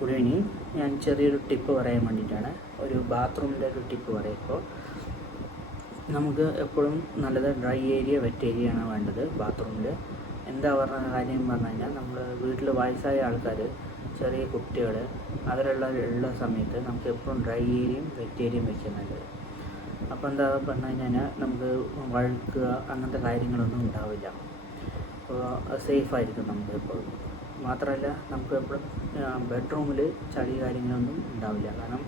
Good evening. ഞാൻ ചെറിയൊരു tip പറയാൻ വേണ്ടിയിട്ടാണ്. ഒരു ബാത്റൂമിൻ്റെ ഒരു ടിപ്പ് പറയാം. ഇപ്പോൾ നമുക്ക് എപ്പോഴും നല്ലത് ഡ്രൈ ഏരിയ വെറ്റ് ഏരിയ ആണ് വേണ്ടത് ബാത്റൂമിൽ. എന്താ പറഞ്ഞ കാര്യം പറഞ്ഞു കഴിഞ്ഞാൽ, നമ്മൾ വീട്ടിൽ വയസ്സായ ആൾക്കാർ, ചെറിയ കുട്ടികൾ, അവരുള്ള സമയത്ത് നമുക്ക് എപ്പോഴും ഡ്രൈ ഏരിയയും വെറ്റ് ഏരിയയും വെക്കാൻ നല്ലത്. അപ്പോൾ എന്താ പറഞ്ഞു കഴിഞ്ഞാൽ നമുക്ക് വഴുക്കുക അങ്ങനത്തെ കാര്യങ്ങളൊന്നും ഉണ്ടാവില്ല. അപ്പോൾ സേഫായിരിക്കും നമുക്ക് എപ്പോഴും. മാത്രമല്ല, നമുക്ക് എപ്പോഴും ബെഡ്റൂമിൽ ചളി കാര്യങ്ങളൊന്നും ഉണ്ടാവില്ല. കാരണം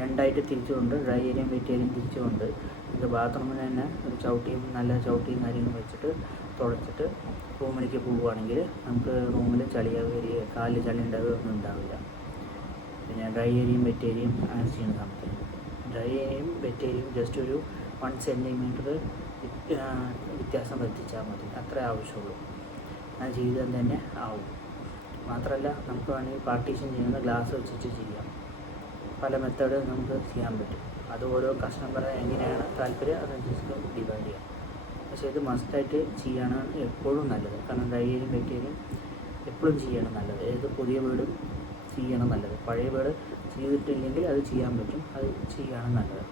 രണ്ടായിട്ട് തിരിച്ചുകൊണ്ട്, ഡ്രൈ ഏരിയയും വെറ്റ് ഏരിയയും തിരിച്ചുകൊണ്ട് നമുക്ക് ബാത്റൂമിൽ തന്നെ ഒരു നല്ല ചവിട്ടിയും കാര്യങ്ങളും വെച്ചിട്ട് തുടച്ചിട്ട് റൂമിലേക്ക് പോവുകയാണെങ്കിൽ നമുക്ക് റൂമിൽ ചളിയാവുക, കാലിൽ ചളി ഉണ്ടാവുക ഒന്നും ഉണ്ടാവില്ല. പിന്നെ ഡ്രൈ ഏരിയയും വെറ്റ് ഏരിയയും അങ്ങനെ ചെയ്യുന്ന സമയത്ത് ഡ്രൈ ഏരിയയും വെറ്റ് ഏരിയയും ജസ്റ്റ് ഒരു 1 സെൻറ്റിമീറ്റർ വ്യത്യാസം വരുത്തിച്ചാൽ മതി. അത്രേ ആവശ്യമുള്ളൂ. അത് ചെയ്താൽ തന്നെ ആവും. മാത്രമല്ല, നമുക്ക് വേണമെങ്കിൽ പാർട്ടീഷൻ ചെയ്യുന്ന ഗ്ലാസ് വെച്ചിട്ട് ചെയ്യാം. പല മെത്തേഡ് നമുക്ക് ചെയ്യാൻ പറ്റും. അത് ഓരോ കസ്റ്റമറെ എങ്ങനെയാണ് താല്പര്യം അതനുസരിച്ച് ഡിവൈഡ് ചെയ്യാം. പക്ഷേ ഇത് മസ്റ്റായിട്ട് ചെയ്യണം എപ്പോഴും നല്ലത്. കാരണം ഡ്രൈ ഏരിയയും വെറ്റ് ഏരിയയും എപ്പോഴും ചെയ്യണം നല്ലത്. ഏത് പുതിയ വീടും ചെയ്യണം നല്ലത്. പഴയ വീട് ചെയ്തിട്ടില്ലെങ്കിൽ അത് ചെയ്യാൻ പറ്റും, അത് ചെയ്യാണ് നല്ലത്.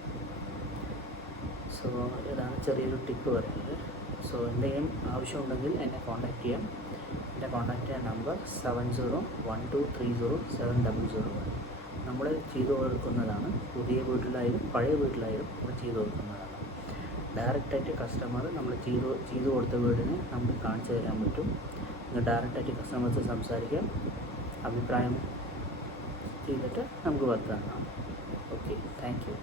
സോ ഇതാണ് ചെറിയൊരു ടിപ്പ് പറയുന്നത്. സോ എന്തെങ്കിലും ആവശ്യമുണ്ടെങ്കിൽ എന്നെ കോൺടാക്റ്റ് ചെയ്യാം. എൻ്റെ കോൺടാക്റ്റ് ചെയ്യാൻ നമ്പർ 7012307001. നമ്മൾ ചെയ്തു കൊടുക്കുന്നതാണ്. പുതിയ വീട്ടിലായാലും പഴയ വീട്ടിലായാലും നമ്മൾ ചെയ്തു കൊടുക്കുന്നതാണ്. ഡയറക്റ്റായിട്ട് കസ്റ്റമർ നമ്മൾ ചെയ്തു കൊടുത്ത വീടിന് നമുക്ക് കാണിച്ചു തരാൻ പറ്റും. ഡയറക്റ്റായിട്ട് കസ്റ്റമേഴ്സ് സംസാരിക്കാം, അഭിപ്രായം ചെയ്തിട്ട് നമുക്ക് വർക്ക് കാണാം. Okay, thank you.